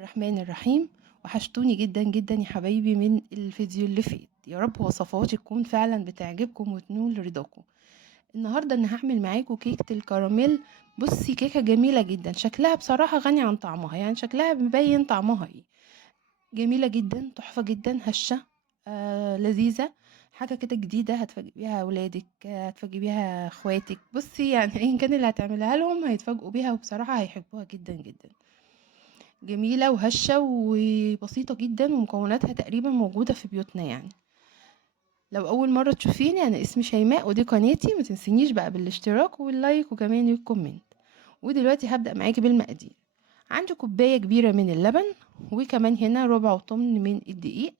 الرحمن الرحيم. وحشتوني جدا جدا يا حبايبي من الفيديو اللي فات. يا رب وصفاتي تكون فعلا بتعجبكم وتنول رضاكم. النهارده انا هعمل معاكم كيكه الكراميل. بصي، كيكه جميله جدا، شكلها بصراحه غني عن طعمها، يعني شكلها مبين طعمها ايه. جميله جدا، تحفه جدا، هشه، لذيذه. حاجه كده جديده هتفاجئ بيها اولادك، هتفاجئ بيها اخواتك. بصي يعني ايا كان اللي هتعملها لهم هيتفاجئوا بيها، وبصراحه هيحبوها جدا جدا. جميلة وهشة وبسيطة جدا، ومكوناتها تقريبا موجودة في بيوتنا يعني. لو أول مرة تشوفيني، أنا اسمي شيماء ودي قناتي، ما تنسينيش بقى بالاشتراك واللايك وكمان الكومنت. ودلوقتي هبدأ معاكي بالمقادير. عندي كوباية كبيرة من اللبن، وكمان هنا ربع طمن من الدقيق،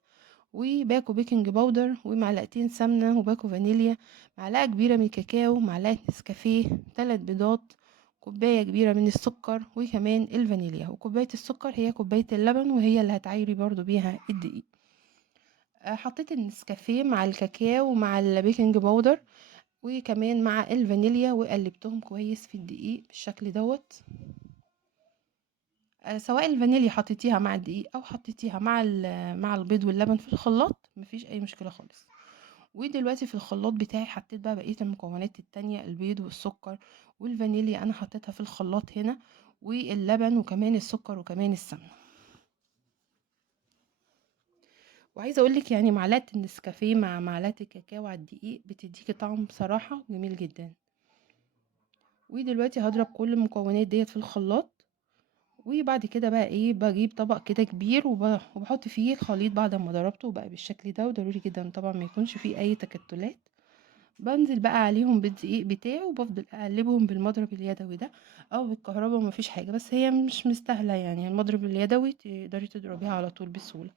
وباكو بيكنج باودر، ومعلقتين سمنة، وباكو فانيليا، معلقة كبيرة من كاكاو، معلقة نسكافيه، 3 بيضات، كوباية كبيرة من السكر، وكمان الفانيليا. وكوباية السكر هي كوباية اللبن، وهي اللي هتعايري برضو بيها الدقيق. حطيت النسكافيه مع الكاكاو مع البيكنج باودر، وكمان مع الفانيليا، وقلبتهم كويس في الدقيق بالشكل دوت. سواء الفانيليا حطيتيها مع الدقيق او حطيتيها مع البيض واللبن في الخلاط، مفيش اي مشكلة خالص. ودلوقتي في الخلاط بتاعي حطيت بقى بقية المكونات التانية، البيض والسكر والفانيليا انا حطيتها في الخلاط هنا، واللبن وكمان السكر وكمان السمنة. وعايزة اقولك يعني معلقة النسكافيه مع معلقة الكاكاو على الدقيق بتديكي طعم بصراحة جميل جدا. ودلوقتي هضرب كل المكونات ديت في الخلاط. وبعد كده بقى ايه، بجيب طبق كده كبير وبحط فيه الخليط بعد ما ضربته بقى بالشكل ده. وضروري جدا طبعا ما يكونش فيه اي تكتلات. بنزل بقى عليهم بالدقيق بتاعي، وبفضل اقلبهم بالمضرب اليدوي ده او بالكهرباء، مفيش حاجه، بس هي مش مستاهله يعني. المضرب اليدوي تقدري تضربيها على طول بسهوله.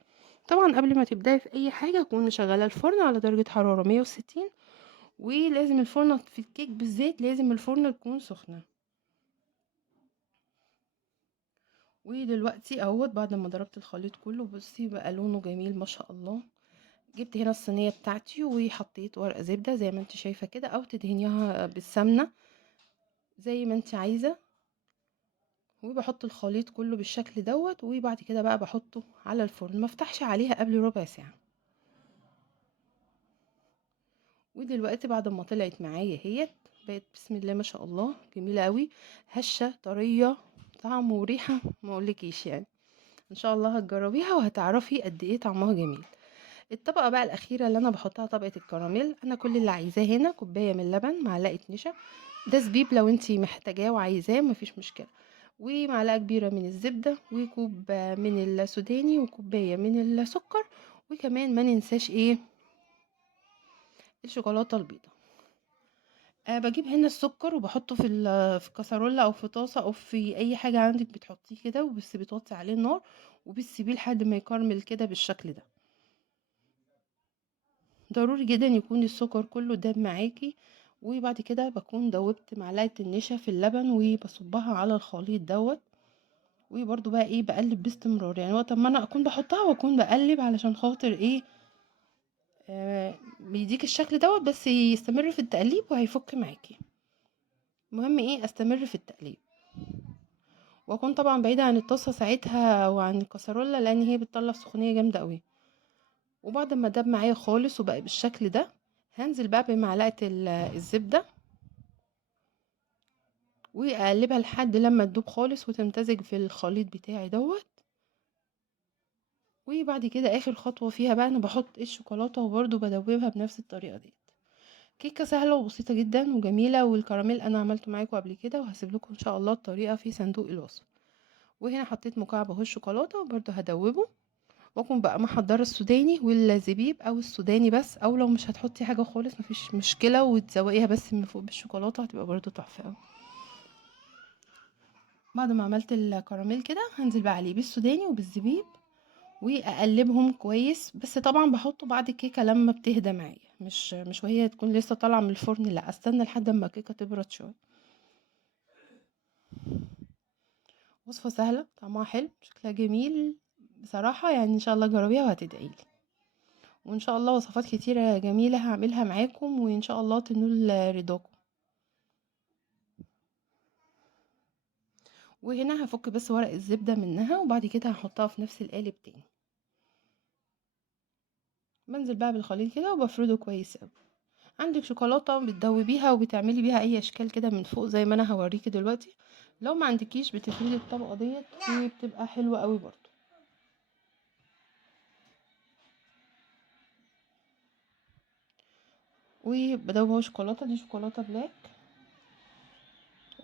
طبعا قبل ما تبداي في اي حاجه تكون مشغله الفرن على درجه حراره 160. ولازم الفرن في الكيك بالذات لازم الفرن تكون سخنه. ودلوقتي اهوت بعد ما ضربت الخليط كله، بصي بقى لونه جميل ما شاء الله. جبت هنا الصينيه بتاعتي وحطيت ورق زبده زي ما انت شايفه كده، او تدهنيها بالسمنه زي ما انت عايزه. وبحط الخليط كله بالشكل دوت، وبعد كده بقى بحطه على الفرن، ما افتحش عليها قبل ربع ساعه. ودلوقتي بعد ما طلعت معايا هي بقت بسم الله ما شاء الله جميله قوي، هشه طريه، طعم وريحه ما اقولكيش يعني. ان شاء الله هتجربيها وهتعرفي قد ايه طعمها جميل. الطبقه بقى الاخيره اللي انا بحطها طبقه الكراميل، انا كل اللي عايزاه هنا كوبايه من اللبن، معلقه نشا، ده زبيب لو انتي محتاجاه وعايزاه مفيش مشكله، ومعلقه كبيره من الزبده، وكوب من السوداني، وكوبايه من السكر، وكمان ما ننساش ايه، الشوكولاته البيضاء. بجيب هنا السكر وبحطه في كسرولة او في طاسه او في اي حاجه عندك بتحطيه كده، وبس بتوطي عليه النار وبتسيبيه لحد ما يكرمل كده بالشكل ده. ضروري جدا يكون السكر كله داب معاكي. وبعد كده بكون دوبت معلقه النشا في اللبن وبصبها على الخليط دوت. وبرده بقى ايه، بقلب باستمرار يعني، وقت ما انا اكون بحطها واكون بقلب علشان خاطر ايه، بيديك الشكل دوت، بس يستمر في التقليب وهيفك معاكي. المهم ايه، استمر في التقليب، واكون طبعا بعيدة عن الطاسة ساعتها وعن الكسرولة، لان هي بتطلع سخونية جامدة قوي. وبعد ما داب معايا خالص وبقى بالشكل ده، هنزل بقى بمعلقة الزبدة، واقلبها لحد لما تدوب خالص وتمتزج في الخليط بتاعي دوت. وبعد كده اخر خطوة فيها بقى، انا بحط الشوكولاتة وبرده بدوبها بنفس الطريقة دي. كيكة سهلة وبسيطة جدا وجميلة، والكراميل انا عملته معاكم قبل كده، وهسيب لكم ان شاء الله الطريقة في صندوق الوصف. وهنا حطيت مكعب اهو الشوكولاتة وبرده هدوبه، واكون بقى محضره السوداني والزبيب او السوداني بس، او لو مش هتحطي حاجه خالص مفيش مشكله وتزوقيها بس من فوق بالشوكولاته، هتبقى برضو تحفه قوي. بعد ما عملت الكراميل كده، هنزل بقى عليه بالسوداني وبالزبيب، واقلبهم كويس. بس طبعا بحطه بعد الكيكه لما بتهدى معايا، مش وهي تكون لسه طالعه من الفرن، لا، استنى لحد ما الكيكه تبرد شويه. وصفه سهله طعمها حلو شكلها جميل بصراحه يعني، ان شاء الله جربيها وهتدعيلي. وان شاء الله وصفات كتيرة جميلة هعملها معاكم، وان شاء الله تنول رضاكم. وهنا هافُك بس ورق الزبدة منها، وبعد كده هاحطها في نفس القالب تاني. بانزل بقى بالخليط كده وبافرده كويس أوي. عندِك شوكولاتة بتدوبيها وبتعملي بيها أي أشكال كده من فوق زي ما أنا هاوريكِ دلوقتي، لو ما عندكيش بتفردي الطبقة ديّة وبتبقى حلوة أوي برضه. وبادوب أهو شوكولاتة، دي شوكولاتة بلاك،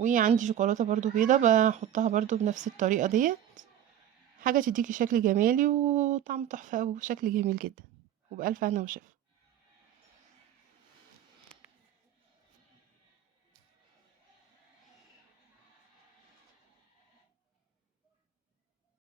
وعندي شوكولاتة برضه بيضا باحطها برضه بنفس الطريقة ديّة، حاجة تديكِ شكل جمالي وطعم تحفة أوي وشكل جميل جدًا، وبألف هنا وشفا.